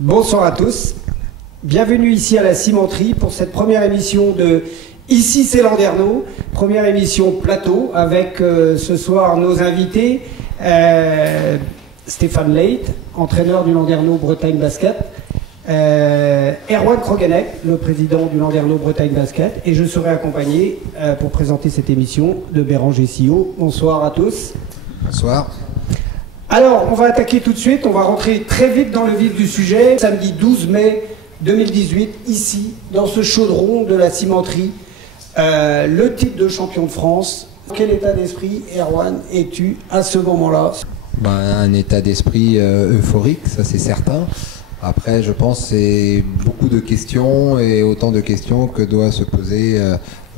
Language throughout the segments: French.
Bonsoir à tous, bienvenue ici à la cimenterie pour cette première émission de Ici c'est Landerneau, première émission plateau avec ce soir nos invités, Stéphane Leit, entraîneur du Landerneau Bretagne Basket, Erwan Kroganek, le président du Landerneau Bretagne Basket, et je serai accompagné pour présenter cette émission de Béranger Sillot. Bonsoir à tous. Bonsoir. Alors, on va attaquer tout de suite, on va rentrer très vite dans le vif du sujet. Samedi 12 mai 2018, ici, dans ce chaudron de la cimenterie, le titre de champion de France. Quel état d'esprit, Erwan, es-tu à ce moment-là? Un état d'esprit euphorique, ça c'est certain. Après, je pense que c'est beaucoup de questions et autant de questions que doit se poser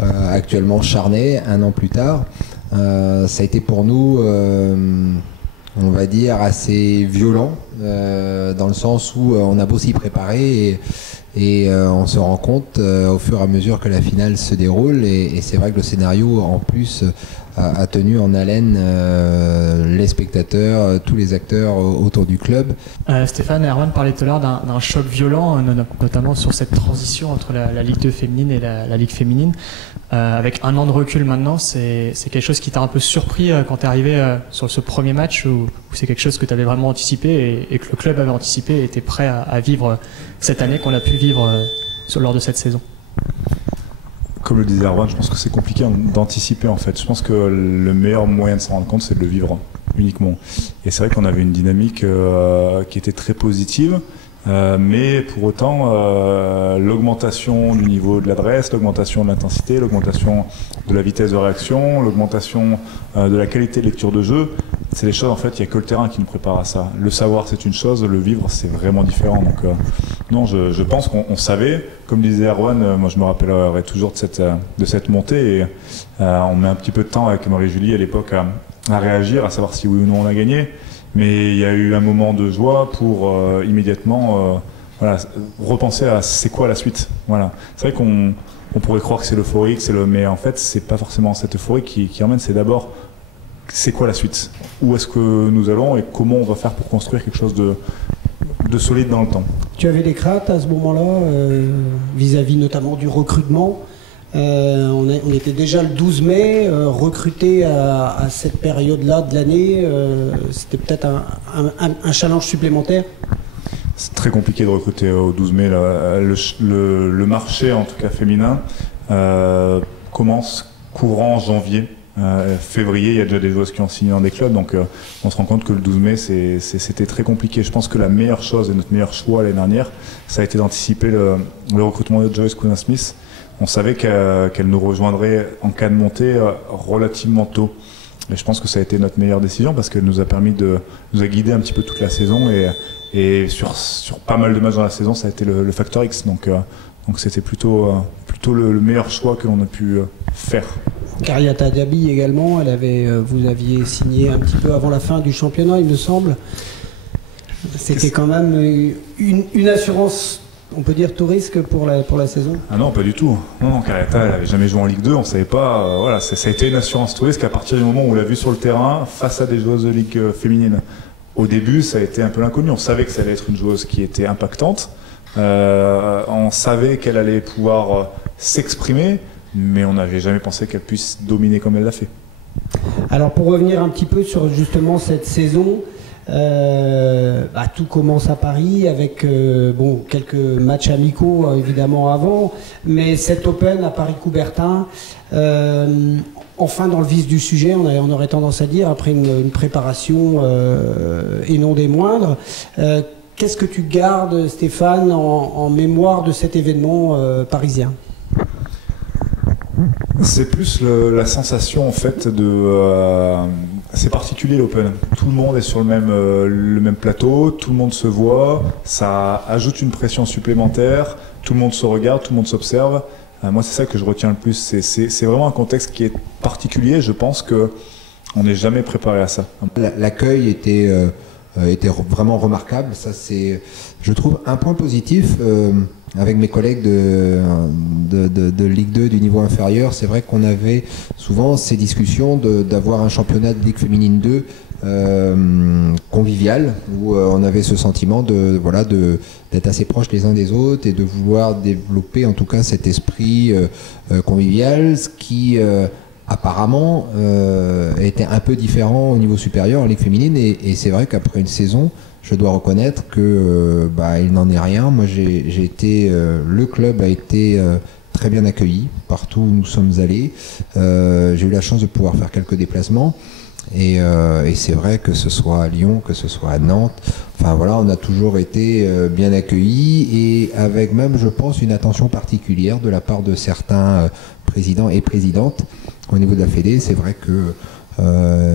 actuellement Charnay, un an plus tard. Ça a été pour nous... on va dire assez violent dans le sens où on a beau s'y préparer et on se rend compte au fur et à mesure que la finale se déroule et c'est vrai que le scénario en plus a tenu en haleine les spectateurs, tous les acteurs autour du club. Stéphane et Erwan parlaient tout à l'heure d'un choc violent, notamment sur cette transition entre la Ligue 2 féminine et la Ligue féminine. Avec un an de recul maintenant, c'est quelque chose qui t'a un peu surpris quand tu es arrivé sur ce premier match ou c'est quelque chose que tu avais vraiment anticipé et que le club avait anticipé et était prêt à vivre cette année qu'on a pu vivre lors de cette saison? Comme le disait Erwan, je pense que c'est compliqué d'anticiper en fait. Je pense que le meilleur moyen de s'en rendre compte, c'est de le vivre uniquement. Et c'est vrai qu'on avait une dynamique qui était très positive. Mais pour autant, l'augmentation du niveau de l'adresse, l'augmentation de l'intensité, l'augmentation de la vitesse de réaction, l'augmentation de la qualité de lecture de jeu, c'est des choses en fait, il n'y a que le terrain qui nous prépare à ça. Le savoir c'est une chose, le vivre c'est vraiment différent. Donc non, je pense qu'on savait, comme disait Erwan, moi je me rappellerai toujours de cette montée et on met un petit peu de temps avec Marie-Julie à l'époque à réagir, à savoir si oui ou non on a gagné. Mais il y a eu un moment de joie pour immédiatement repenser à c'est quoi la suite. Voilà. C'est vrai qu'on pourrait croire que c'est l'euphorie, mais en fait c'est pas forcément cette euphorie qui emmène, c'est d'abord c'est quoi la suite, où est-ce que nous allons et comment on va faire pour construire quelque chose de solide dans le temps. Tu avais des craintes à ce moment-là vis-à-vis notamment du recrutement? On était déjà le 12 mai, recruté à cette période-là de l'année, c'était peut-être un challenge supplémentaire? C'est très compliqué de recruter au 12 mai. Le marché, en tout cas féminin, commence courant janvier. Février, il y a déjà des joueuses qui ont signé dans des clubs, donc on se rend compte que le 12 mai, c'était très compliqué. Je pense que la meilleure chose et notre meilleur choix l'année dernière, ça a été d'anticiper le recrutement de Joyce Cousins-Smith. On savait qu'elle nous rejoindrait en cas de montée relativement tôt. Et je pense que ça a été notre meilleure décision parce qu'elle nous a permis nous a guidé un petit peu toute la saison et sur pas mal de matchs dans la saison, ça a été le facteur X. Donc c'était plutôt le meilleur choix que l'on a pu faire. Kariata Diaby également, vous aviez signé un petit peu avant la fin du championnat, il me semble. C'était quand même une assurance, on peut dire, tout risque pour la saison? Ah non, pas du tout. Non, Kariata, elle n'avait jamais joué en Ligue 2, on ne savait pas. Voilà, ça a été une assurance tout risque à partir du moment où on l'a vu sur le terrain face à des joueuses de Ligue féminine. Au début, ça a été un peu l'inconnu. On savait que ça allait être une joueuse qui était impactante. On savait qu'elle allait pouvoir s'exprimer. Mais on n'avait jamais pensé qu'elle puisse dominer comme elle l'a fait. Alors pour revenir un petit peu sur justement cette saison, tout commence à Paris avec quelques matchs amicaux évidemment avant, mais cet Open à Paris-Coubertin, enfin dans le vif du sujet, on aurait tendance à dire, après une préparation et non des moindres. Qu'est-ce que tu gardes, Stéphane, en mémoire de cet événement parisien? C'est plus la sensation en fait c'est particulier l'Open. Tout le monde est sur le même plateau, tout le monde se voit, ça ajoute une pression supplémentaire, tout le monde se regarde, tout le monde s'observe. Moi c'est ça que je retiens le plus, c'est vraiment un contexte qui est particulier, je pense qu'on n'est jamais préparé à ça. L'accueil était vraiment remarquable, ça c'est, je trouve, un point positif. Avec mes collègues de Ligue 2 du niveau inférieur, c'est vrai qu'on avait souvent ces discussions d'avoir un championnat de Ligue féminine 2 convivial, où on avait ce sentiment d'être assez proches les uns des autres et de vouloir développer en tout cas cet esprit convivial, ce qui apparemment était un peu différent au niveau supérieur en Ligue féminine, et c'est vrai qu'après une saison, je dois reconnaître que il n'en est rien. Moi j'ai été, le club a été très bien accueilli partout où nous sommes allés. J'ai eu la chance de pouvoir faire quelques déplacements. Et c'est vrai que ce soit à Lyon, que ce soit à Nantes, enfin voilà, on a toujours été bien accueillis, et avec même, je pense, une attention particulière de la part de certains présidents et présidentes au niveau de la Fédé. C'est vrai que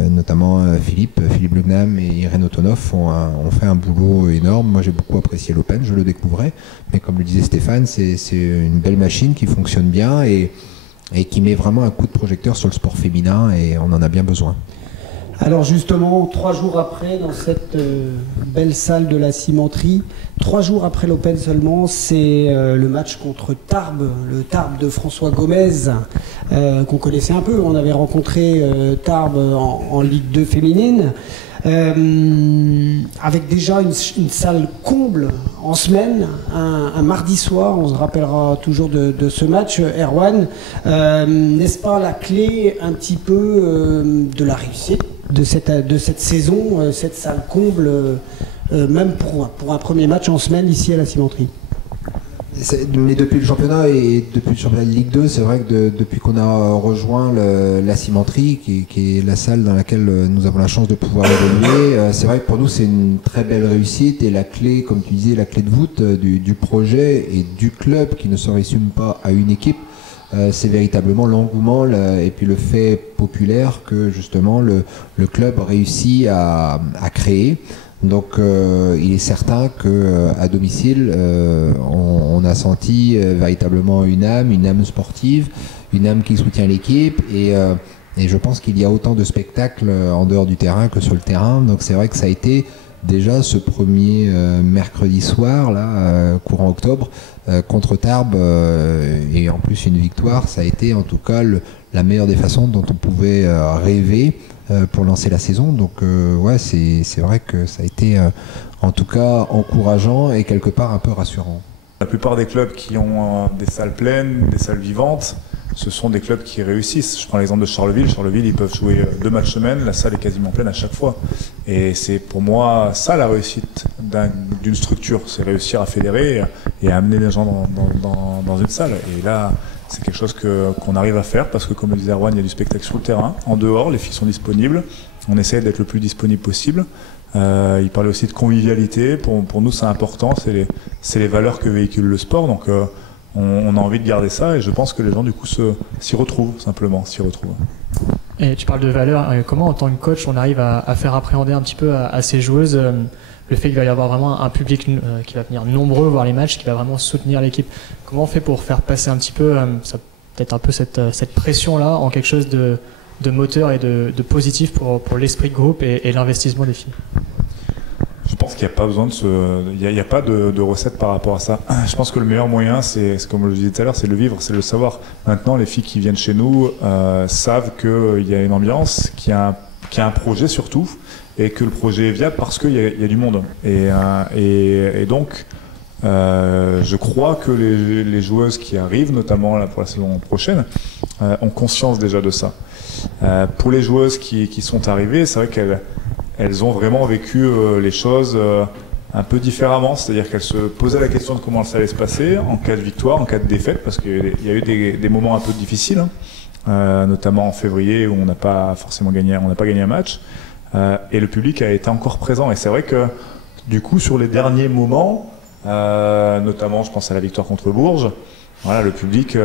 notamment Philippe Lugnam et Irène Otonov ont fait un boulot énorme. Moi j'ai beaucoup apprécié l'Open, je le découvrais, mais comme le disait Stéphane, c'est une belle machine qui fonctionne bien et qui met vraiment un coup de projecteur sur le sport féminin, et on en a bien besoin. Alors justement, 3 jours après, dans cette belle salle de la cimenterie, 3 jours après l'Open seulement, c'est le match contre Tarbes, le Tarbes de François Gomez, qu'on connaissait un peu. On avait rencontré Tarbes en Ligue 2 féminine, avec déjà une salle comble en semaine, un mardi soir. On se rappellera toujours de ce match, Erwan. N'est-ce pas la clé un petit peu de la réussite de cette saison, cette salle comble, même pour un premier match en semaine ici à la cimenterie? Mais depuis le championnat et depuis le championnat de Ligue 2, c'est vrai que depuis qu'on a rejoint la cimenterie, qui est la salle dans laquelle nous avons la chance de pouvoir évoluer, c'est vrai que pour nous c'est une très belle réussite, et la clé, comme tu disais, la clé de voûte du projet et du club, qui ne se résume pas à une équipe, c'est véritablement l'engouement et puis le fait populaire que justement le club réussit à créer. Donc il est certain qu'à domicile, on a senti véritablement une âme sportive, une âme qui soutient l'équipe, et je pense qu'il y a autant de spectacles en dehors du terrain que sur le terrain. Donc c'est vrai que ça a été déjà ce premier mercredi soir, là, courant octobre, contre Tarbes, et en plus une victoire, ça a été en tout cas la meilleure des façons dont on pouvait rêver pour lancer la saison. Donc ouais, c'est vrai que ça a été en tout cas encourageant et quelque part un peu rassurant. La plupart des clubs qui ont des salles pleines, des salles vivantes, ce sont des clubs qui réussissent. Je prends l'exemple de Charleville. Charleville, ils peuvent jouer 2 matchs semaine, la salle est quasiment pleine à chaque fois. Et c'est pour moi ça la réussite d'une structure, c'est réussir à fédérer et à amener les gens dans une salle. Et là, c'est quelque chose qu'on arrive à faire, parce que comme le disait Erwan, il y a du spectacle sur le terrain. En dehors, les filles sont disponibles. On essaie d'être le plus disponible possible. Il parlait aussi de convivialité. Pour nous, c'est important. C'est les valeurs que véhicule le sport. Donc, on a envie de garder ça, et je pense que les gens, du coup, s'y retrouvent, simplement, s'y retrouvent. Et tu parles de valeurs. Comment, en tant que coach, on arrive à faire appréhender un petit peu à ces joueuses le fait qu'il va y avoir vraiment un public qui va venir nombreux voir les matchs, qui va vraiment soutenir l'équipe? Comment on fait pour faire passer un petit peu, peut-être un peu cette pression-là en quelque chose de moteur et de positif pour l'esprit de groupe et l'investissement des filles? Je pense qu'il n'y a pas besoin il n'y a pas de recette par rapport à ça. Je pense que le meilleur moyen, c'est comme je le disais tout à l'heure, c'est le vivre, c'est le savoir. Maintenant, les filles qui viennent chez nous savent qu'il y a une ambiance, qu'il y a un projet surtout, et que le projet est viable parce qu'il y a du monde. Et donc, je crois que les joueuses qui arrivent, notamment là, pour la saison prochaine, ont conscience déjà de ça. Pour les joueuses qui sont arrivées, c'est vrai qu'elles ont vraiment vécu les choses un peu différemment, c'est-à-dire qu'elles se posaient la question de comment ça allait se passer en cas de victoire, en cas de défaite, parce qu'il y a eu des moments un peu difficiles, notamment en février où on n'a pas forcément gagné, on n'a pas gagné un match, et le public a été encore présent. Et c'est vrai que du coup sur les derniers moments, notamment je pense à la victoire contre Bourges, voilà, le public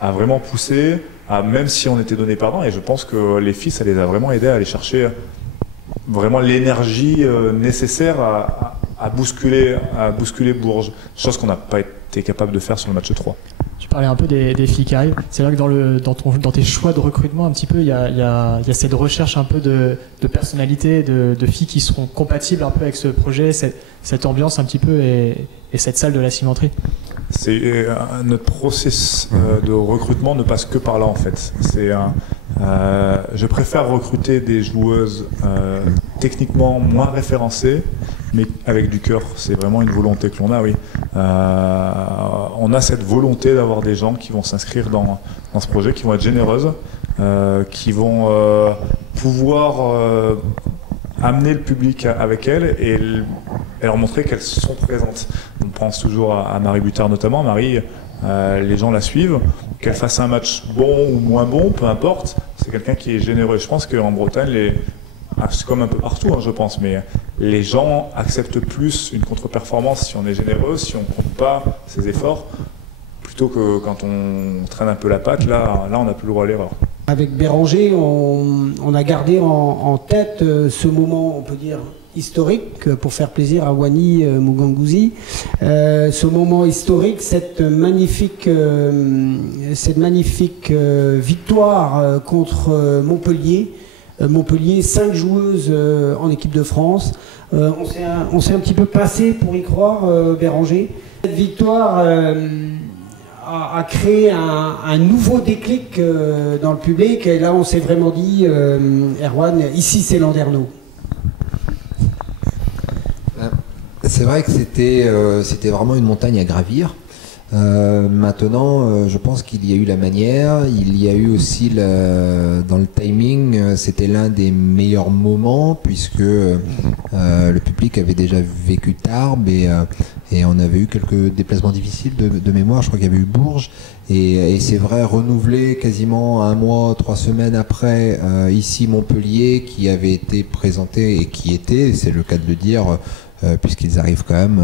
a vraiment poussé, même si on était donné pardon, et je pense que les filles, ça les a vraiment aidés à aller chercher vraiment l'énergie nécessaire à bousculer Bourges, chose qu'on n'a pas été capable de faire sur le match 3. Tu parlais un peu des filles qui arrivent. C'est vrai que dans tes choix de recrutement un petit peu, il y a cette recherche un peu de personnalité, de filles qui seront compatibles un peu avec ce projet, cette ambiance un petit peu et cette salle de la cimenterie. Notre process de recrutement ne passe que par là en fait. Je préfère recruter des joueuses techniquement moins référencées, mais avec du cœur. C'est vraiment une volonté que l'on a, oui. On a cette volonté d'avoir des gens qui vont s'inscrire dans ce projet, qui vont être généreuses, qui vont pouvoir amener le public avec elles et leur montrer qu'elles sont présentes. On pense toujours à Marie Butard notamment. Marie, les gens la suivent. Qu'elle fasse un match bon ou moins bon, peu importe, c'est quelqu'un qui est généreux. Je pense qu'en Bretagne, c'est comme un peu partout, hein, je pense, mais les gens acceptent plus une contre-performance si on est généreux, si on ne compte pas ses efforts, plutôt que quand on traîne un peu la patte. Là on n'a plus le droit à l'erreur. Avec Béranger, on a gardé en tête ce moment, on peut dire, historique, pour faire plaisir à Wani Mugangouzi. Ce moment historique, cette magnifique victoire contre Montpellier. Montpellier, 5 joueuses en équipe de France. On s'est un petit peu passé pour y croire, Béranger. Cette victoire a créé un nouveau déclic dans le public. Et là, on s'est vraiment dit, Erwan, ici c'est Landerneau. C'est vrai que c'était vraiment une montagne à gravir. Maintenant, je pense qu'il y a eu la manière, il y a eu aussi dans le timing, c'était l'un des meilleurs moments puisque le public avait déjà vécu Tarbes et on avait eu quelques déplacements difficiles de mémoire. Je crois qu'il y avait eu Bourges et c'est vrai, renouvelé quasiment 1 mois, 3 semaines après ici Montpellier qui avait été présenté et qui était, c'est le cas de le dire, puisqu'ils arrivent quand même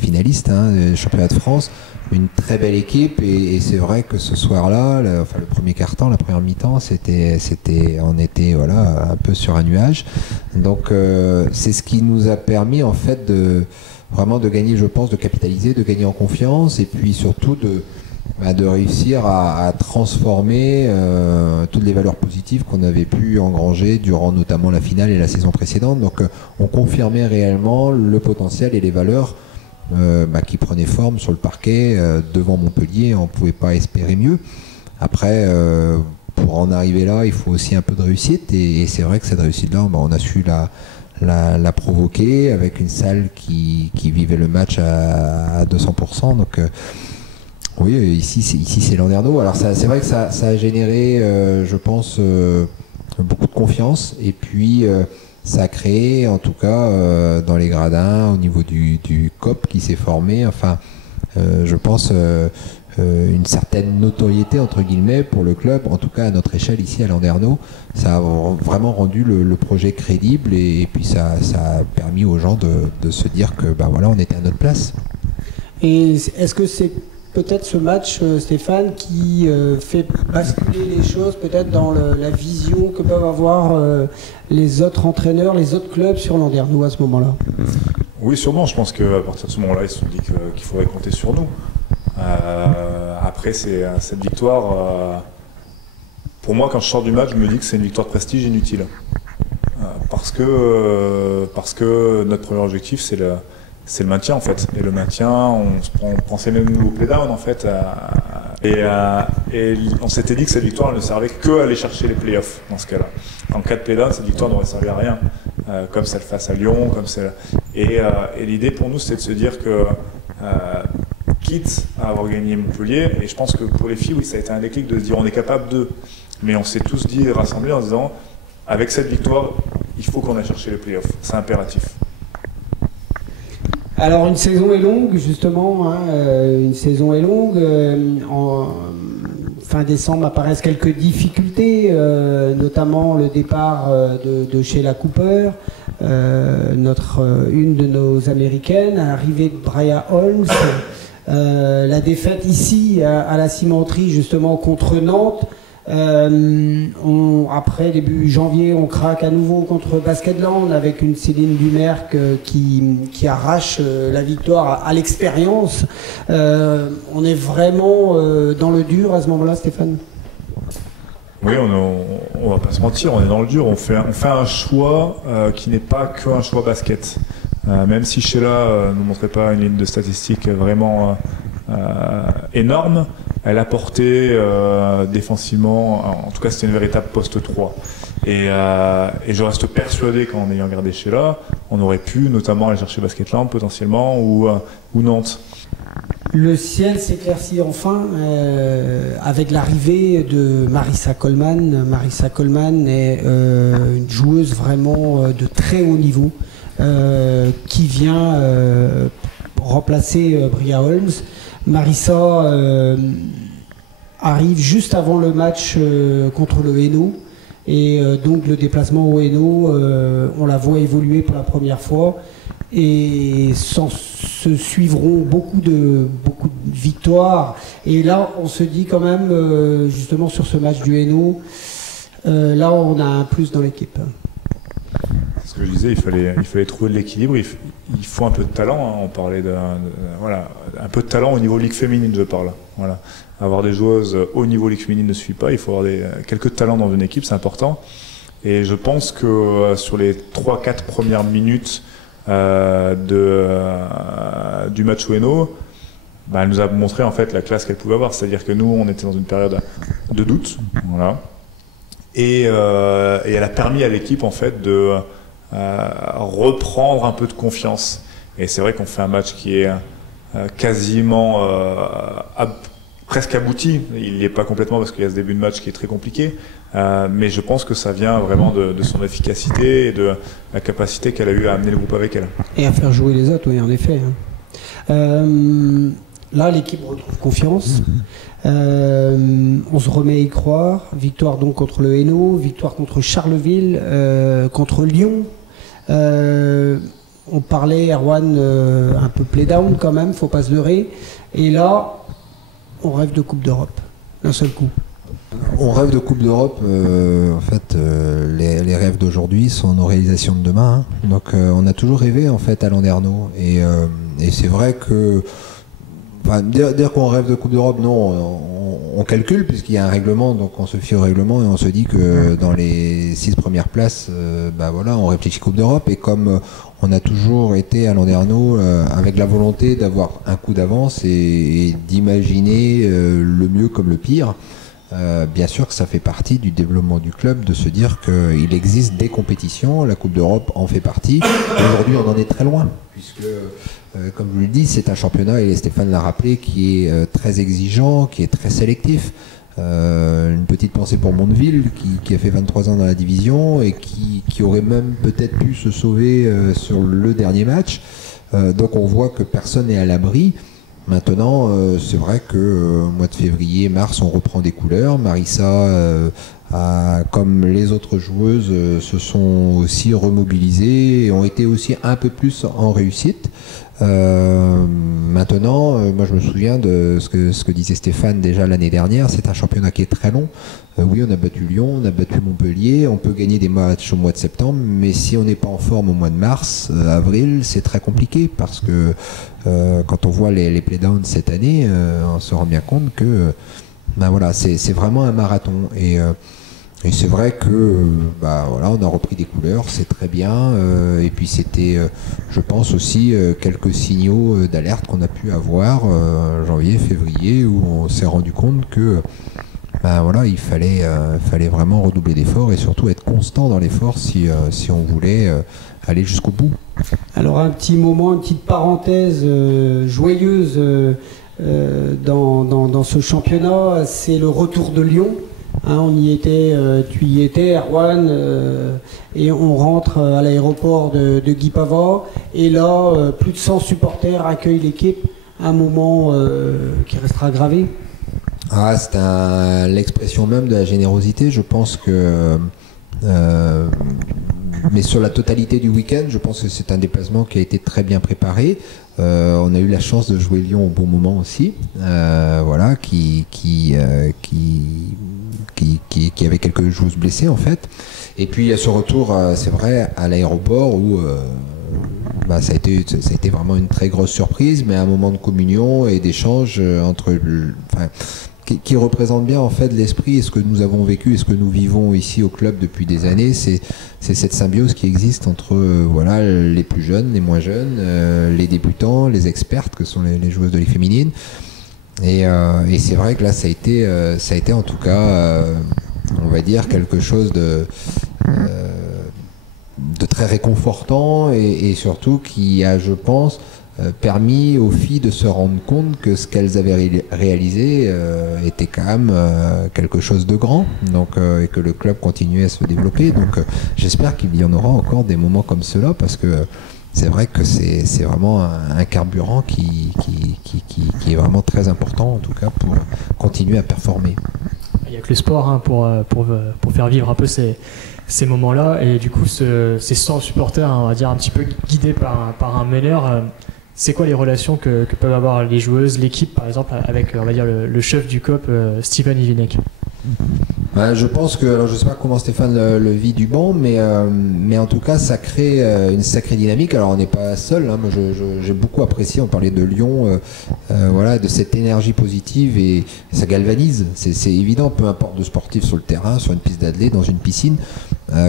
finalistes du championnat de France. Une très belle équipe et c'est vrai que ce soir-là, le premier quart-temps, la première mi-temps, on était voilà un peu sur un nuage. Donc c'est ce qui nous a permis en fait vraiment de gagner, je pense, de capitaliser, de gagner en confiance et puis surtout de réussir à transformer toutes les valeurs positives qu'on avait pu engranger durant notamment la finale et la saison précédente. Donc on confirmait réellement le potentiel et les valeurs qui prenaient forme sur le parquet devant Montpellier. On ne pouvait pas espérer mieux. Après, pour en arriver là, il faut aussi un peu de réussite et c'est vrai que cette réussite-là, on a su la provoquer avec une salle qui vivait le match à 200%. Donc oui, ici c'est Landerneau. Alors c'est vrai que ça a généré, je pense, beaucoup de confiance et puis ça a créé, en tout cas, dans les gradins, au niveau du COP qui s'est formé, enfin, je pense, une certaine notoriété, entre guillemets, pour le club, en tout cas à notre échelle ici à Landerneau. Ça a vraiment rendu le projet crédible et puis ça a permis aux gens de se dire que, voilà, on était à notre place. Et est-ce que c'est peut-être ce match, Stéphane, qui fait basculer les choses peut-être dans la vision que peuvent avoir les autres entraîneurs, les autres clubs sur Landerneau à ce moment-là? Oui, sûrement. Je pense qu'à partir de ce moment-là, ils se sont dit qu'il faudrait compter sur nous. Après, c'est cette victoire, pour moi, quand je sors du match, je me dis que c'est une victoire de prestige inutile. Parce que notre premier objectif, c'est le maintien en fait. Et le maintien, on pensait même au play-down en fait. Et on s'était dit que cette victoire ne servait que à aller chercher les playoffs dans ce cas-là. En cas de play-down, cette victoire n'aurait servi à rien. Comme celle face à Lyon, comme celle. Et l'idée pour nous, c'était de se dire que quitte à avoir gagné Montpellier, et je pense que pour les filles, oui, ça a été un déclic de se dire on est capable de. Mais on s'est tous dit, rassemblés en se disant avec cette victoire, il faut qu'on aille chercher les playoffs. C'est impératif. Alors une saison est longue justement, une saison est longue. En fin décembre apparaissent quelques difficultés, notamment le départ de Sheila Cooper, une de nos américaines, l'arrivée de Bria Holmes, la défaite ici à la cimenterie justement contre Nantes. Après début janvier, on craque à nouveau contre Basketland avec une Céline Dumerc qui arrache la victoire à l'expérience. On est vraiment dans le dur à ce moment-là, Stéphane? Oui, on va pas se mentir, on est dans le dur. On fait un choix qui n'est pas qu'un choix basket. Même si Sheila ne montrait pas une ligne de statistiques vraiment énorme, elle apportait défensivement, en tout cas c'était une véritable poste 3. Et je reste persuadé qu'en ayant regardé Sheila, on aurait pu notamment aller chercher Basketland potentiellement ou Nantes. Le ciel s'éclaircit enfin avec l'arrivée de Marissa Coleman. Marissa Coleman est une joueuse vraiment de très haut niveau qui vient remplacer Bria Holmes. Marissa arrive juste avant le match contre le Hainaut. Et donc le déplacement au Hainaut, on la voit évoluer pour la première fois. Et se suivront beaucoup de victoires. Et là, on se dit quand même, justement sur ce match du Hainaut, là on a un plus dans l'équipe. Ce que je disais, il fallait trouver de l'équilibre. Il faut un peu de talent. Hein. On parlait voilà, un peu de talent au niveau ligue féminine, je parle. Voilà. Avoir des joueuses au niveau ligue féminine ne suffit pas. Il faut avoir quelques talents dans une équipe, c'est important. Et je pense que sur les 3-4 premières minutes du match Ueno, elle nous a montré en fait la classe qu'elle pouvait avoir. C'est-à-dire que nous, on était dans une période de doute, voilà. Et elle a permis à l'équipe en fait de reprendre un peu de confiance. Et c'est vrai qu'on fait un match qui est quasiment presque abouti. Il n'y est pas complètement parce qu'il y a ce début de match qui est très compliqué. Mais je pense que ça vient vraiment de son efficacité et de la capacité qu'elle a eu à amener le groupe avec elle. Et à faire jouer les autres, oui, en effet. Là, l'équipe retrouve confiance. On se remet à y croire. Victoire donc contre le Hainaut, victoire contre Charleville, contre Lyon. On parlait, Erwan, un peu play-down quand même, faut pas se leurrer. Et là, on rêve de Coupe d'Europe, d'un seul coup. On rêve de Coupe d'Europe. En fait, les rêves d'aujourd'hui sont nos réalisations de demain. Hein. Donc, on a toujours rêvé en fait à Landerneau. Et c'est vrai que dire qu'on rêve de Coupe d'Europe, non, on calcule puisqu'il y a un règlement, donc on se fie au règlement et on se dit que dans les 6 premières places, voilà, on réfléchit Coupe d'Europe. Et comme on a toujours été à Landerneau avec la volonté d'avoir un coup d'avance et d'imaginer le mieux comme le pire. Bien sûr que ça fait partie du développement du club de se dire qu'il existe des compétitions, la Coupe d'Europe en fait partie. Aujourd'hui, on en est très loin, puisque, comme je vous l'ai dit, c'est un championnat, et Stéphane l'a rappelé, qui est très exigeant, qui est très sélectif. Une petite pensée pour Mondeville, qui a fait 23 ans dans la division et qui aurait même peut-être pu se sauver sur le dernier match. Donc on voit que personne n'est à l'abri. Maintenant, c'est vrai que au mois de février, mars, on reprend des couleurs. Marissa, comme les autres joueuses, se sont aussi remobilisées et ont été aussi un peu plus en réussite. Maintenant, moi je me souviens de ce que disait Stéphane déjà l'année dernière. C'est un championnat qui est très long. Oui, on a battu Lyon, on a battu Montpellier, on peut gagner des matchs au mois de septembre, mais si on n'est pas en forme au mois de mars, avril, c'est très compliqué parce que quand on voit les playdowns cette année, on se rend bien compte que voilà, c'est vraiment un marathon. Et c'est vrai que voilà, on a repris des couleurs, c'est très bien. Et puis c'était, je pense aussi, quelques signaux d'alerte qu'on a pu avoir janvier, février, où on s'est rendu compte que voilà, il fallait vraiment redoubler d'efforts et surtout être constant dans l'effort si on voulait aller jusqu'au bout. Alors un petit moment, une petite parenthèse joyeuse dans ce championnat, c'est le retour de Lyon. Hein, on y était, tu y étais, Erwan, et on rentre à l'aéroport de Guy Pavard. Et là, plus de 100 supporters accueillent l'équipe. Un moment qui restera gravé. C'est l'expression même de la générosité. Je pense que, mais sur la totalité du week-end, je pense que c'est un déplacement qui a été très bien préparé. On a eu la chance de jouer Lyon au bon moment aussi, voilà, qui avait quelques joueuses blessées en fait. Et puis il y a ce retour, c'est vrai, à l'aéroport où ça a été vraiment une très grosse surprise, mais un moment de communion et d'échange qui représente bien en fait l'esprit et ce que nous avons vécu et ce que nous vivons ici au club depuis des années. C'est cette symbiose qui existe entre voilà, les plus jeunes, les moins jeunes, les débutants, les expertes que sont les joueuses de ligue féminine. Et c'est vrai que là, ça a été en tout cas, on va dire, quelque chose de très réconfortant et surtout qui a, je pense, permis aux filles de se rendre compte que ce qu'elles avaient réalisé était quand même quelque chose de grand, donc et que le club continuait à se développer. Donc j'espère qu'il y en aura encore des moments comme cela, parce que c'est vrai que c'est vraiment un carburant qui est vraiment très important, en tout cas pour continuer à performer. Il n'y a que le sport hein, pour faire vivre un peu ces moments-là, et du coup ces 100 supporters, on va dire un petit peu guidés par un meneur. C'est quoi les relations que peuvent avoir les joueuses, l'équipe par exemple, avec on va dire le chef du COP, Steven Ivinek? Je pense que, alors je sais pas comment Stéphane le vit du banc, mais en tout cas ça crée une sacrée dynamique. Alors on n'est pas seul, hein. Moi j'ai beaucoup apprécié, on parlait de Lyon, voilà, de cette énergie positive, et ça galvanise. C'est évident, peu importe de sportif sur le terrain, sur une piste d'athlète, dans une piscine,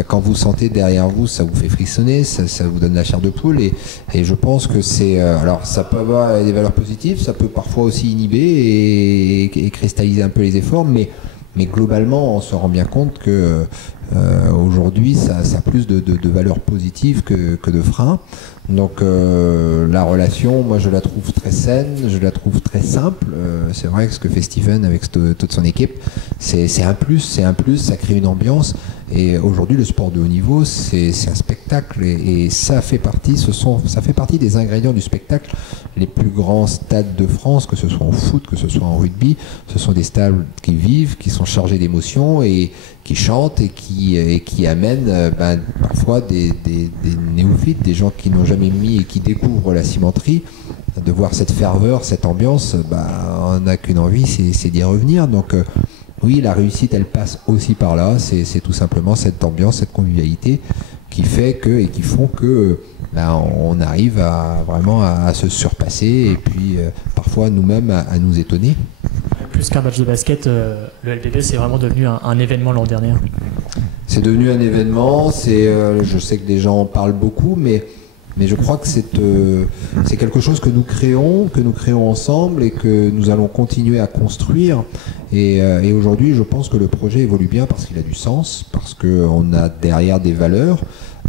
quand vous sentez derrière vous, ça vous fait frissonner, ça vous donne la chair de poule, et je pense que c'est, alors ça peut avoir des valeurs positives, ça peut parfois aussi inhiber et cristalliser un peu les efforts, mais globalement, on se rend bien compte que aujourd'hui, ça a plus de valeurs positives que de freins. Donc la relation, moi je la trouve très saine, je la trouve très simple. C'est vrai que ce que fait Steven avec toute son équipe, c'est un plus, ça crée une ambiance. Et aujourd'hui, le sport de haut niveau, c'est un spectacle, et ça fait partie, ça fait partie des ingrédients du spectacle. Les plus grands stades de France, que ce soit en foot, que ce soit en rugby, ce sont des stades qui vivent, qui sont chargés d'émotions et qui chantent et qui amènent parfois des néophytes, des gens qui n'ont jamais mis et qui découvrent la cimenterie, de voir cette ferveur, cette ambiance. On n'a qu'une envie, c'est d'y revenir. Donc oui, la réussite, elle passe aussi par là. C'est tout simplement cette ambiance, cette convivialité qui fait que, et qui font que on arrive vraiment à se surpasser, et puis parfois nous-mêmes à nous étonner. Plus qu'un match de basket, le LBB c'est vraiment devenu un événement l'an dernier. C'est devenu un événement, je sais que des gens en parlent beaucoup, mais je crois que c'est quelque chose que nous créons ensemble et que nous allons continuer à construire. Et aujourd'hui, je pense que le projet évolue bien parce qu'il a du sens, parce qu'on a derrière des valeurs,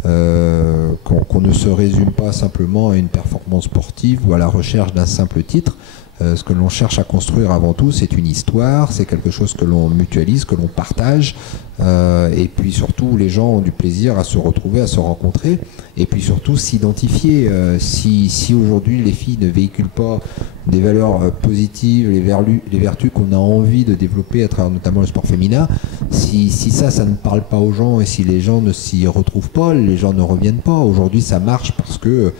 qu'on ne se résume pas simplement à une performance sportive ou à la recherche d'un simple titre. Ce que l'on cherche à construire avant tout, c'est une histoire, c'est quelque chose que l'on mutualise, que l'on partage, et puis surtout les gens ont du plaisir à se retrouver, à se rencontrer, et puis surtout s'identifier. Si aujourd'hui les filles ne véhiculent pas des valeurs positives, les vertus qu'on a envie de développer à travers notamment le sport féminin, si ça ne parle pas aux gens, et si les gens ne s'y retrouvent pas, les gens ne reviennent pas. Aujourd'hui ça marche parce qu'il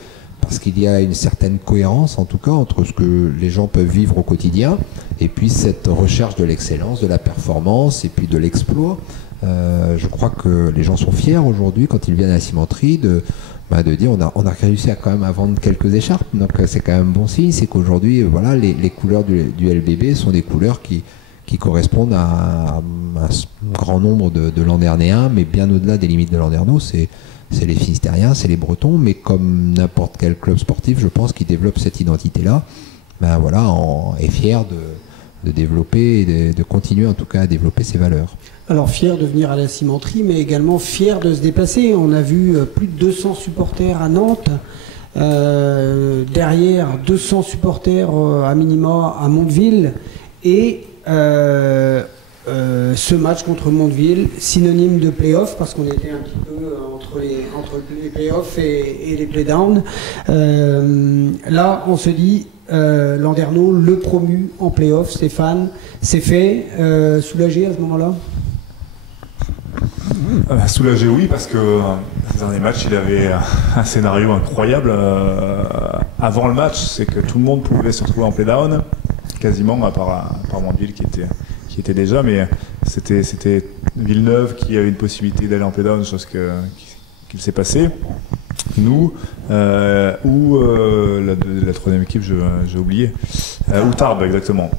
y a une certaine cohérence, en tout cas, entre ce que les gens peuvent vivre au quotidien et puis cette recherche de l'excellence, de la performance et puis de l'exploit. Je crois que les gens sont fiers aujourd'hui, quand ils viennent à la cimenterie, de dire on a réussi quand même à vendre quelques écharpes. Donc c'est quand même bon signe, c'est qu'aujourd'hui, voilà, les couleurs du LBB sont des couleurs qui correspondent à un grand nombre de Landernais, mais bien au-delà des limites de Landerneau. C'est les Finistériens, c'est les Bretons, mais comme n'importe quel club sportif, je pense, qui développe cette identité-là, est fier de développer et de continuer en tout cas à développer ses valeurs. Alors fier de venir à la cimenterie, mais également fier de se déplacer. On a vu plus de 200 supporters à Nantes, derrière 200 supporters à minima à Mondeville, et ce match contre Mondeville, synonyme de play-off, parce qu'on était un petit peu entre les play-off et les play-down. Là, on se dit, Landerneau, le promu en play-off, Stéphane, c'est fait. Soulagé à ce moment-là? Soulagé, oui, parce que le dernier match, il avait un scénario incroyable. Avant le match, c'est que tout le monde pouvait se retrouver en play-down, quasiment, à part Mondeville qui était déjà, mais c'était Villeneuve qui avait une possibilité d'aller en play-down, chose qu'il s'est passé. Nous, ou la troisième équipe, j'ai oublié, ou Tarbes, exactement.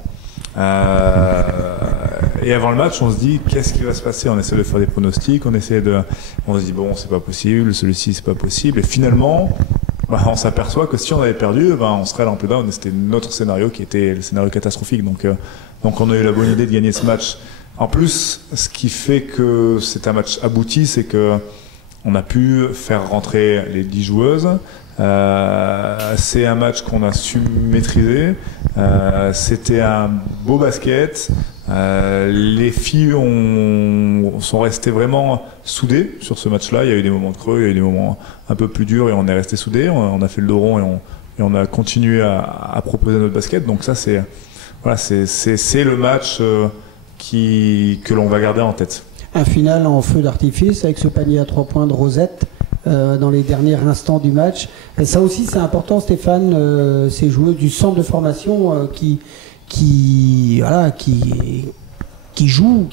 Et avant le match, on se dit qu'est-ce qui va se passer? On essaie de faire des pronostics, on se dit bon, c'est pas possible, celui-ci c'est pas possible, et finalement on s'aperçoit que si on avait perdu, on serait là en play-down et c'était notre scénario qui était le scénario catastrophique. Donc on a eu la bonne idée de gagner ce match. En plus, ce qui fait que c'est un match abouti, c'est que on a pu faire rentrer les 10 joueuses. C'est un match qu'on a su maîtriser. C'était un beau basket. Les filles sont restées vraiment soudées sur ce match-là. Il y a eu des moments de creux, il y a eu des moments un peu plus durs et on est resté soudés. On a fait le dos rond et on a continué à proposer notre basket. Donc ça, c'est le match que l'on va garder en tête. Un final en feu d'artifice avec ce panier à 3 points de Rosette dans les derniers instants du match. Et ça aussi, c'est important, Stéphane, ces joueuses du centre de formation qui jouent,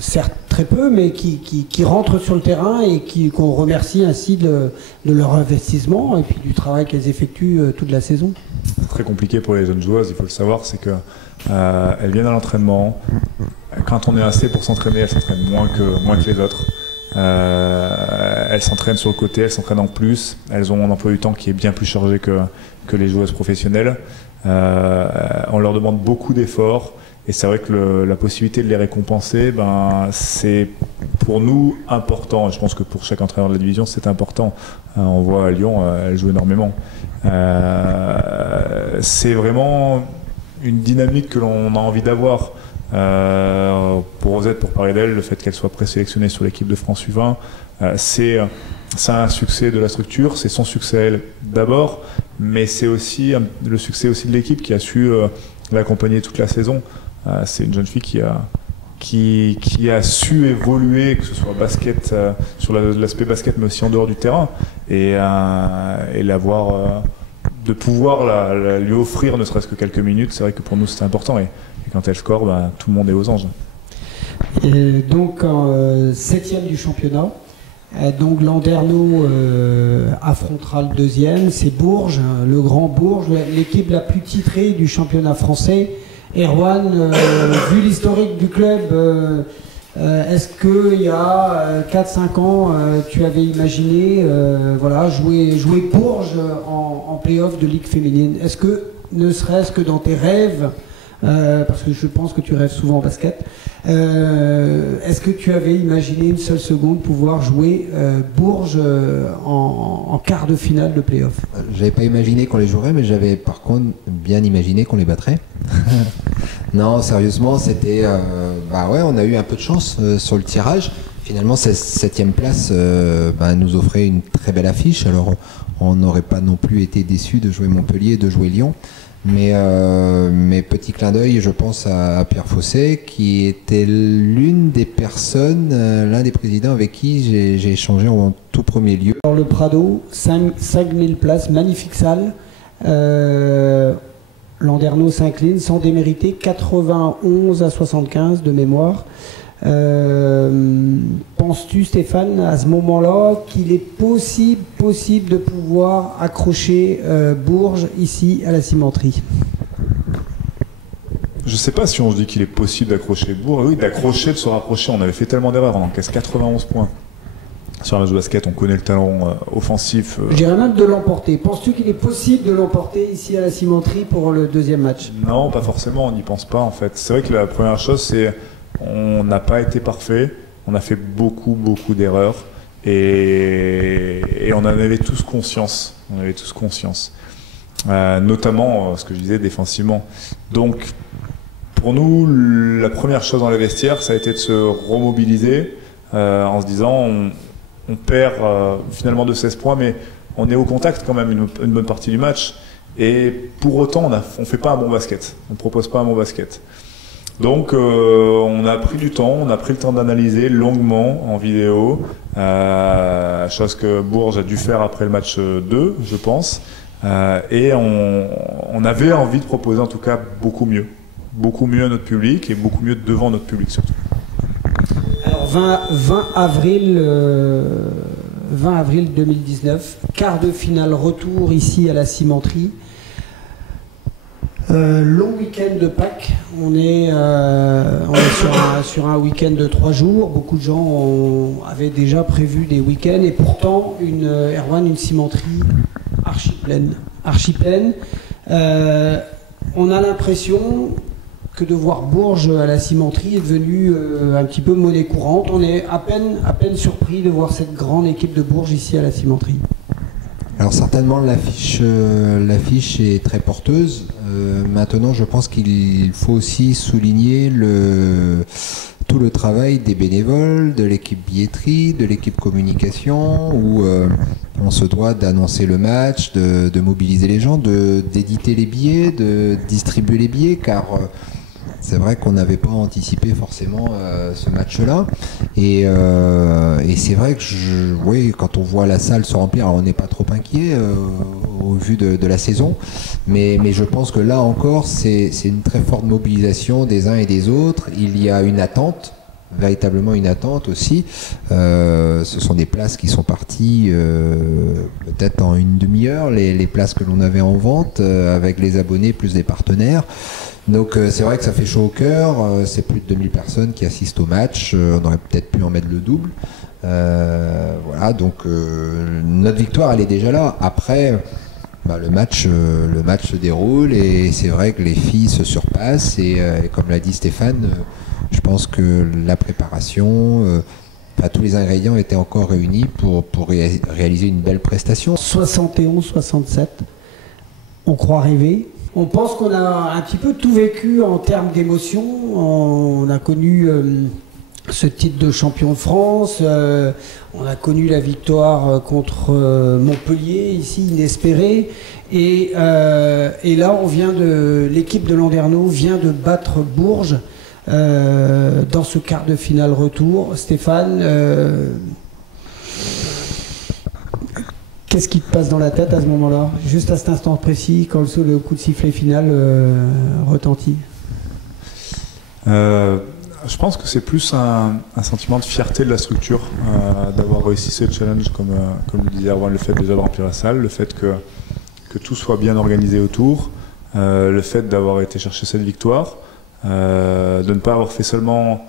certes très peu, mais qui rentrent sur le terrain et qu'on remercie ainsi de leur investissement et puis du travail qu'elles effectuent toute la saison. C'est très compliqué pour les jeunes joueuses, il faut le savoir, c'est que elles viennent à l'entraînement. Quand on est assez pour s'entraîner, elles s'entraînent moins que les autres. Elles s'entraînent sur le côté, elles s'entraînent en plus. Elles ont un emploi du temps qui est bien plus chargé que les joueuses professionnelles. On leur demande beaucoup d'efforts et c'est vrai que la possibilité de les récompenser, c'est pour nous important. Je pense que pour chaque entraîneur de la division, c'est important. On voit à Lyon, elles jouent énormément. C'est vraiment une dynamique que l'on a envie d'avoir. Pour Rosette, pour parler d'elle, le fait qu'elle soit présélectionnée sur l'équipe de France U20, c'est un succès de la structure, c'est son succès à elle d'abord, mais c'est aussi le succès aussi de l'équipe qui a su l'accompagner toute la saison. C'est une jeune fille qui a su évoluer, que ce soit basket, sur l'aspect basket, mais aussi en dehors du terrain, et de pouvoir lui offrir ne serait-ce que quelques minutes, c'est vrai que pour nous c'était important. Et quand elle score, tout le monde est aux anges. Et donc, 7e du championnat. Donc Landerneau affrontera le 2e. C'est Bourges, le grand Bourges, l'équipe la plus titrée du championnat français. Erwan, vu l'historique du club, est-ce qu'il y a 4-5 ans, tu avais imaginé jouer Bourges en play-off de Ligue féminine? Est-ce que, ne serait-ce que dans tes rêves, parce que je pense que tu rêves souvent en basket, est-ce que tu avais imaginé une seule seconde pouvoir jouer Bourges en quart de finale de play-off? J'avais pas imaginé qu'on les jouerait, mais j'avais par contre bien imaginé qu'on les battrait. Non, sérieusement, c'était... on a eu un peu de chance sur le tirage. Finalement, cette 7e place nous offrait une très belle affiche. Alors, on n'aurait pas non plus été déçus de jouer Montpellier, de jouer Lyon. Mais petit clin d'œil, je pense à Pierre Fossé, qui était l'une des personnes, l'un des présidents avec qui j'ai échangé en tout premier lieu. Dans le Prado, 5000 places, magnifique salle. Landerneau s'incline sans démériter, 91-75 de mémoire. Penses-tu, Stéphane, à ce moment-là, qu'il est possible de pouvoir accrocher Bourges ici à la cimenterie? Je ne sais pas si on se dit qu'il est possible d'accrocher Bourges. Oui, d'accrocher, de se rapprocher. On avait fait tellement d'erreurs, on encaisse 91 points. Sur la basket, on connaît le talent offensif. Je dirais même de l'emporter. Penses-tu qu'il est possible de l'emporter ici à la cimenterie pour le 2e match? Non, pas forcément, on n'y pense pas en fait. C'est vrai que la première chose, c'est on n'a pas été parfait, on a fait beaucoup d'erreurs et on en avait tous conscience. Notamment ce que je disais défensivement. Donc pour nous, la première chose dans les vestiaires, ça a été de se remobiliser en se disant on perd finalement de 16 points, mais on est au contact quand même une bonne partie du match. Et pour autant, on fait pas un bon basket. On propose pas un bon basket. Donc on a pris du temps, on a pris le temps d'analyser longuement en vidéo, chose que Bourges a dû faire après le match 2, je pense. Et on avait envie de proposer en tout cas beaucoup mieux à notre public et beaucoup mieux devant notre public surtout. Alors 20 avril 2019, quart de finale retour ici à la cimenterie. Long week-end de Pâques, on est sur un week-end de 3 jours. Beaucoup de gens avaient déjà prévu des week-ends et pourtant une cimenterie archi pleine. On a l'impression que de voir Bourges à la cimenterie est devenu un petit peu monnaie courante. On est à peine surpris de voir cette grande équipe de Bourges ici à la cimenterie. Alors certainement l'affiche est très porteuse. Maintenant, je pense qu'il faut aussi souligner tout le travail des bénévoles, de l'équipe billetterie, de l'équipe communication, où on se doit d'annoncer le match, de mobiliser les gens, d'éditer les billets, de distribuer les billets, car c'est vrai qu'on n'avait pas anticipé forcément ce match-là. Et c'est vrai que oui, quand on voit la salle se remplir, alors on n'est pas trop inquiet au vu de la saison, mais je pense que là encore, c'est une très forte mobilisation des uns et des autres. Il y a une attente, véritablement une attente aussi. Ce sont des places qui sont parties peut-être en une demi-heure, les places que l'on avait en vente, avec les abonnés plus des partenaires. Donc c'est vrai que ça fait chaud au cœur, c'est plus de 2000 personnes qui assistent au match, on aurait peut-être pu en mettre le double. Voilà, donc notre victoire elle est déjà là. Après, le match se déroule et c'est vrai que les filles se surpassent et comme l'a dit Stéphane, je pense que la préparation, tous les ingrédients étaient encore réunis pour réaliser une belle prestation. 71-67, on croit rêver. On pense qu'on a un petit peu tout vécu en termes d'émotion. On a connu ce titre de champion de France. On a connu la victoire contre Montpellier, ici, inespérée. Et là, l'équipe de Landerneau vient de battre Bourges dans ce quart de finale retour. Stéphane, qu'est-ce qui te passe dans la tête à ce moment-là, juste à cet instant précis, quand le coup de sifflet final retentit? Je pense que c'est plus un sentiment de fierté de la structure, d'avoir réussi ce challenge, comme le disait Erwan, le fait déjà de remplir la salle, le fait que tout soit bien organisé autour, le fait d'avoir été chercher cette victoire, de ne pas avoir fait seulement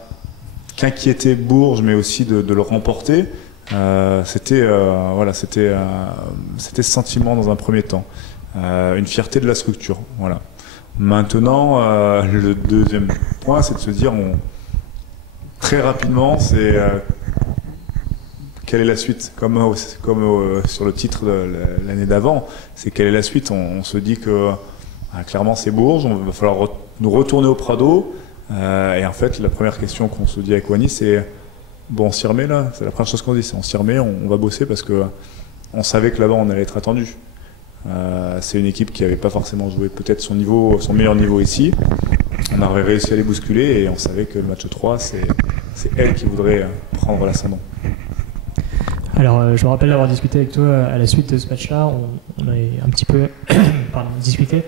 qu'inquiéter Bourges, mais aussi de le remporter. C'était ce sentiment dans un premier temps, une fierté de la structure. Voilà. Maintenant, le deuxième point, c'est de se dire très rapidement, c'est quelle est la suite, comme sur le titre de l'année d'avant, c'est quelle est la suite. On se dit que clairement c'est Bourges, il va falloir nous retourner au Prado, et en fait la première question qu'on se dit avec Wani, c'est bon, on s'y remet là, c'est la première chose qu'on dit, c'est on s'y remet, on va bosser parce que on savait que là-bas on allait être attendu. C'est une équipe qui n'avait pas forcément joué peut-être son meilleur niveau ici. On avait réussi à les bousculer et on savait que le match 3, c'est elle qui voudrait prendre l'ascendant. Alors, je me rappelle avoir discuté avec toi à la suite de ce match-là. On avait un petit peu discuté.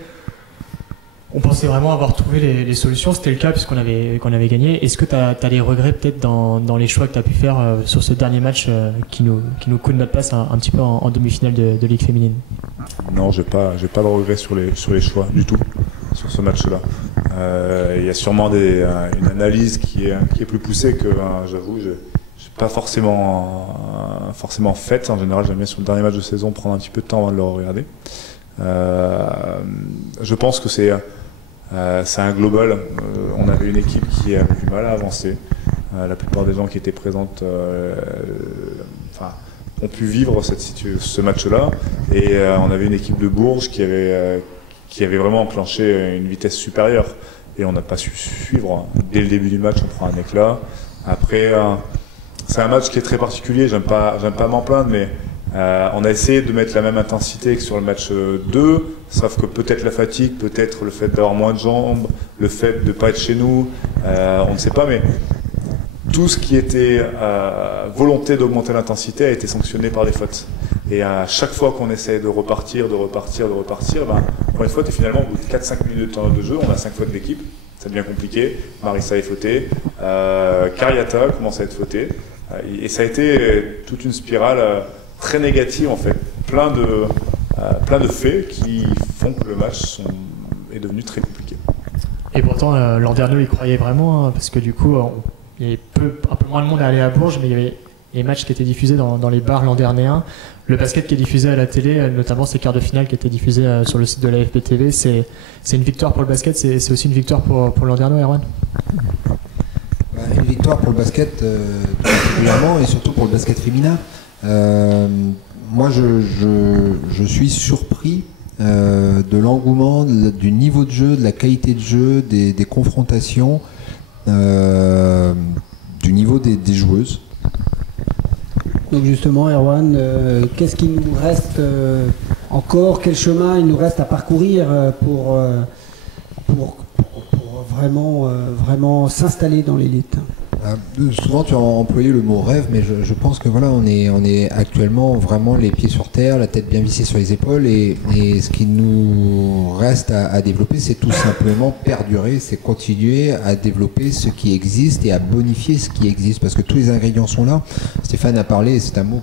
On pensait vraiment avoir trouvé les solutions. C'était le cas puisqu'on avait gagné. Est-ce que tu as des regrets peut-être dans les choix que tu as pu faire sur ce dernier match qui nous coûte notre place un petit peu en demi-finale de Ligue féminine? Non, j'ai pas de regrets sur les choix du tout sur ce match-là. Il y a sûrement une analyse qui est plus poussée que, j'avoue, j'ai pas forcément faite. En général, j'aime bien sur le dernier match de saison prendre un petit peu de temps avant de le regarder. Je pense que c'est un global. On avait une équipe qui a eu du mal à avancer. La plupart des gens qui étaient présentes ont pu vivre ce match-là. Et on avait une équipe de Bourges qui avait vraiment enclenché une vitesse supérieure. Et on n'a pas su suivre. Dès le début du match, on prend un éclat. Après, c'est un match qui est très particulier. J'aime pas m'en plaindre, mais on a essayé de mettre la même intensité que sur le match 2, sauf que peut-être la fatigue, peut-être le fait d'avoir moins de jambes, le fait de ne pas être chez nous, on ne sait pas, mais tout ce qui était volonté d'augmenter l'intensité a été sanctionné par des fautes. Et à chaque fois qu'on essaie de repartir, pour une faute, et finalement, au bout de 4-5 minutes de temps de jeu, on a 5 fautes d'équipe. Ça devient compliqué. Marissa est fautée. Kariata commence à être fautée. Et ça a été toute une spirale très négative, en fait. Plein de faits qui font que le match est devenu très compliqué. Et pourtant, Landerneau y croyait vraiment, parce que du coup, il y avait un peu moins de monde à aller à Bourges, mais il y les matchs qui étaient diffusés dans les bars Landernéens, le basket qui est diffusé à la télé, notamment ces quarts de finale qui étaient diffusés sur le site de la FPTV, c'est une victoire pour le basket, c'est aussi une victoire pour Landerneau, Erwan? Une victoire pour le basket, particulièrement, et surtout pour le basket féminin. Moi, je suis surpris de l'engouement, du niveau de jeu, de la qualité de jeu, des confrontations, du niveau des joueuses. Donc justement, Erwan, qu'est-ce qu'il nous reste encore? Quel chemin il nous reste à parcourir pour vraiment s'installer dans l'élite? Souvent tu as employé le mot rêve, mais je pense que voilà, on est actuellement vraiment les pieds sur terre, la tête bien vissée sur les épaules, et ce qui nous reste à développer, c'est tout simplement perdurer, c'est continuer à développer ce qui existe et à bonifier ce qui existe, parce que tous les ingrédients sont là. Stéphane a parlé, c'est un mot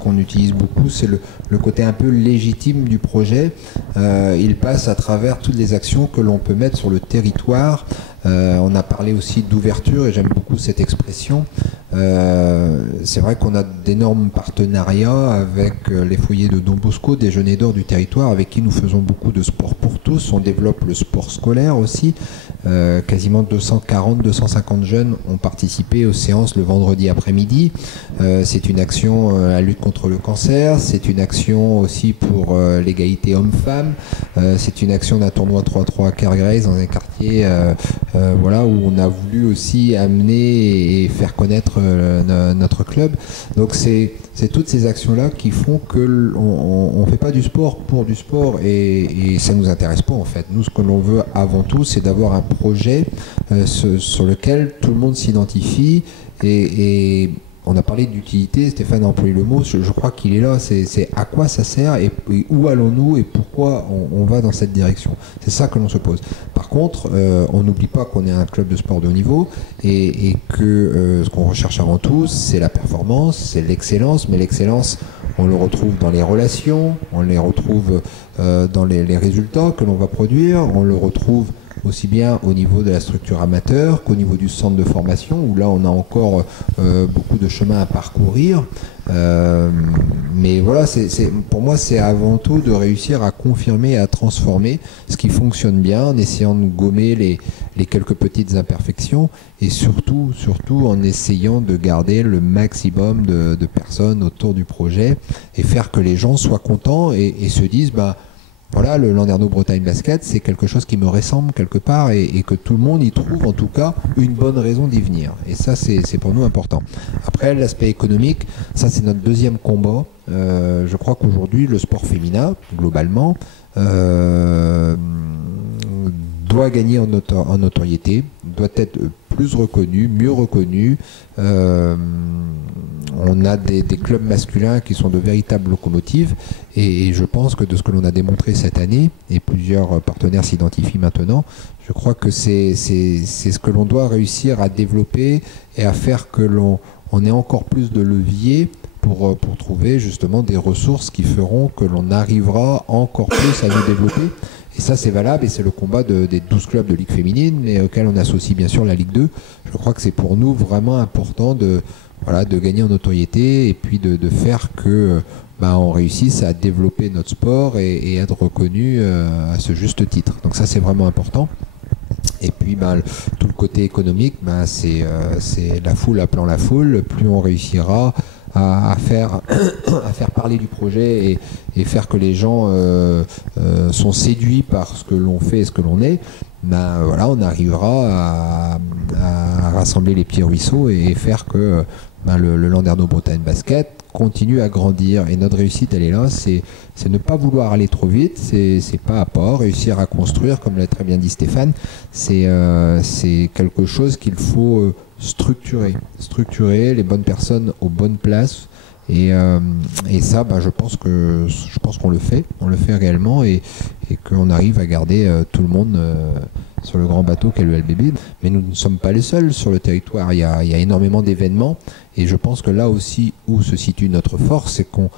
qu'on utilise beaucoup, c'est le côté un peu légitime du projet. Il passe à travers toutes les actions que l'on peut mettre sur le territoire. On a parlé aussi d'ouverture, et j'aime beaucoup cette expression. C'est vrai qu'on a d'énormes partenariats avec les foyers de Don Bosco, des Jeunes d'Or du territoire, avec qui nous faisons beaucoup de sport pour tous. On développe le sport scolaire aussi. Quasiment 240-250 jeunes ont participé aux séances le vendredi après-midi. C'est une action à la lutte contre le cancer, c'est une action aussi pour l'égalité homme-femme, c'est une action d'un tournoi 3-3 à Kergrace dans un quartier voilà, où on a voulu aussi amener et faire connaître notre club. Donc c'est toutes ces actions-là qui font que on fait pas du sport pour du sport, et ça nous intéresse pas en fait. Nous, ce que l'on veut avant tout, c'est d'avoir un projet sur lequel tout le monde s'identifie, et on a parlé d'utilité, Stéphane a employé le mot, je crois qu'il est là, c'est à quoi ça sert, et où allons-nous, et pourquoi on va dans cette direction. C'est ça que l'on se pose. Par contre, on n'oublie pas qu'on est un club de sport de haut niveau, et que ce qu'on recherche avant tout, c'est la performance, c'est l'excellence, mais l'excellence, on le retrouve dans les relations, on les retrouve dans les résultats que l'on va produire, on le retrouve aussi bien au niveau de la structure amateur qu'au niveau du centre de formation, où là on a encore beaucoup de chemin à parcourir. Mais voilà, pour moi c'est avant tout de réussir à confirmer et à transformer ce qui fonctionne bien, en essayant de gommer les quelques petites imperfections, et surtout en essayant de garder le maximum de personnes autour du projet, et faire que les gens soient contents et se disent voilà, le Landerneau Bretagne Basket, c'est quelque chose qui me ressemble quelque part, et que tout le monde y trouve en tout cas une bonne raison d'y venir. Et ça, c'est pour nous important. Après, l'aspect économique, ça c'est notre deuxième combat. Je crois qu'aujourd'hui, le sport féminin, globalement, doit gagner en notoriété, doit être plus reconnu, mieux reconnu. On a des clubs masculins qui sont de véritables locomotives, et je pense que de ce que l'on a démontré cette année, et plusieurs partenaires s'identifient maintenant, je crois que c'est ce que l'on doit réussir à développer, et à faire que l'on ait encore plus de leviers pour trouver justement des ressources qui feront que l'on arrivera encore plus à nous développer. Et ça, c'est valable, et c'est le combat des 12 clubs de Ligue féminine, mais auxquels on associe bien sûr la Ligue 2. Je crois que c'est pour nous vraiment important de gagner en notoriété, et puis de faire que on réussisse à développer notre sport et être reconnu à ce juste titre. Donc ça, c'est vraiment important. Et puis tout le côté économique, c'est la foule appelant la foule. Plus on réussira à faire parler du projet, et faire que les gens sont séduits par ce que l'on fait et ce que l'on est, voilà, on arrivera à rassembler les petits ruisseaux, et faire que le Landerneau Bretagne Basket continue à grandir. Et notre réussite, elle est là, c'est ne pas vouloir aller trop vite, c'est pas à pas, réussir à construire, comme l'a très bien dit Stéphane, c'est quelque chose qu'il faut structurer les bonnes personnes aux bonnes places, et ça, je pense qu'on le fait réellement, et qu'on arrive à garder tout le monde sur le grand bateau qu'est le LBB. Mais nous ne sommes pas les seuls sur le territoire, il y a énormément d'événements, et je pense que là aussi où se situe notre force, c'est qu'on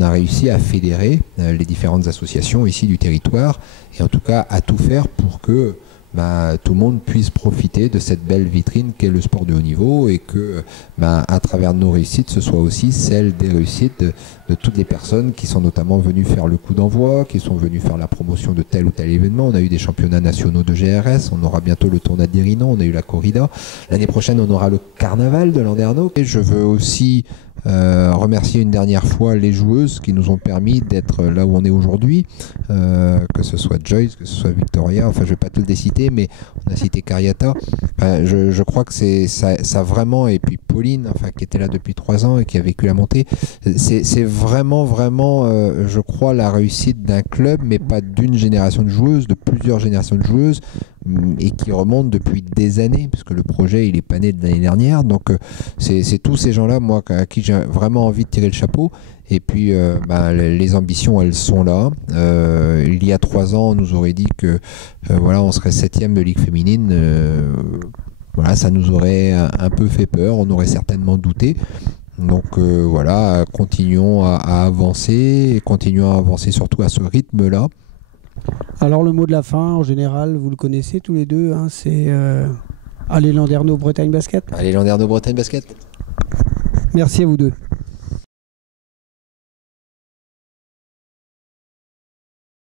a réussi à fédérer les différentes associations ici du territoire, et en tout cas à tout faire pour que tout le monde puisse profiter de cette belle vitrine qu'est le sport de haut niveau et que à travers nos réussites, ce soit aussi celle des réussites de toutes les personnes qui sont notamment venues faire le coup d'envoi, qui sont venues faire la promotion de tel ou tel événement. On a eu des championnats nationaux de GRS, on aura bientôt le tournoi d'Irinon, on a eu la corrida. L'année prochaine, on aura le carnaval de Landerneau. Et je veux aussi remercier une dernière fois les joueuses qui nous ont permis d'être là où on est aujourd'hui, que ce soit Joyce, que ce soit Victoria, enfin je vais pas tout le citer, mais on a cité Cariata. Je crois que ça vraiment, et puis Pauline, enfin qui était là depuis 3 ans et qui a vécu la montée, c'est vraiment je crois la réussite d'un club, mais pas d'une génération de joueuses, de plusieurs générations de joueuses, et qui remonte depuis des années, parce que le projet il est pas né de l'année dernière, donc c'est tous ces gens-là, moi, à qui j'ai vraiment envie de tirer le chapeau. Et puis les ambitions, elles sont là. Il y a 3 ans, on nous aurait dit que voilà, on serait 7e de Ligue féminine. Voilà, ça nous aurait un peu fait peur, on aurait certainement douté. Donc voilà, continuons à avancer, et continuons à avancer surtout à ce rythme-là. Alors le mot de la fin, en général, vous le connaissez tous les deux, hein, c'est allez Landerneau Bretagne Basket. Allez Landerneau Bretagne Basket. Merci à vous deux.